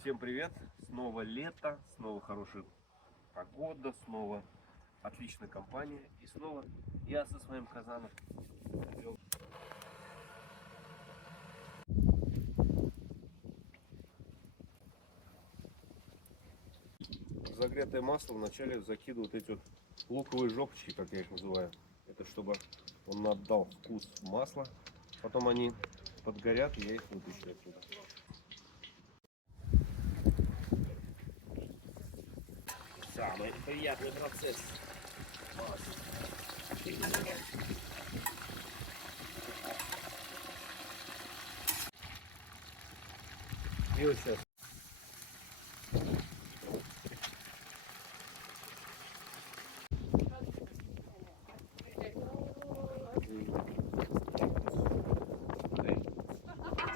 Всем привет! Снова лето, снова хорошая погода, снова отличная компания и снова я со своим казаном. Загретое масло вначале закидывают эти вот луковые жопочки, как я их называю. Это чтобы он отдал вкус масла. Потом они подгорят, и я их вытащу оттуда. Самый приятный процесс. И вот сейчас.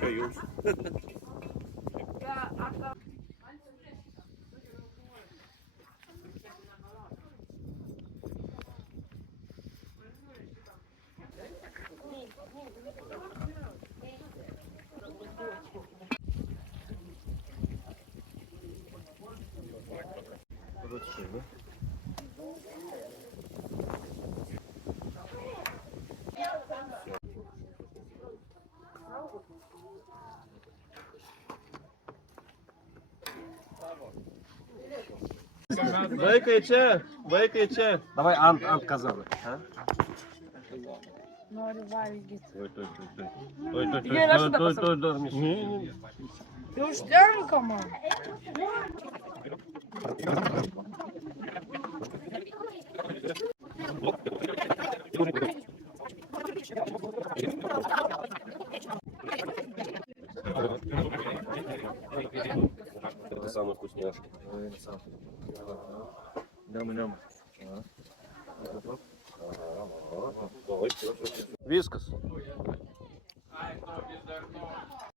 Чаюсь. Викличе. Давай Ант казали. Ты уж тянком. Это самый вкусняшки. Вискас.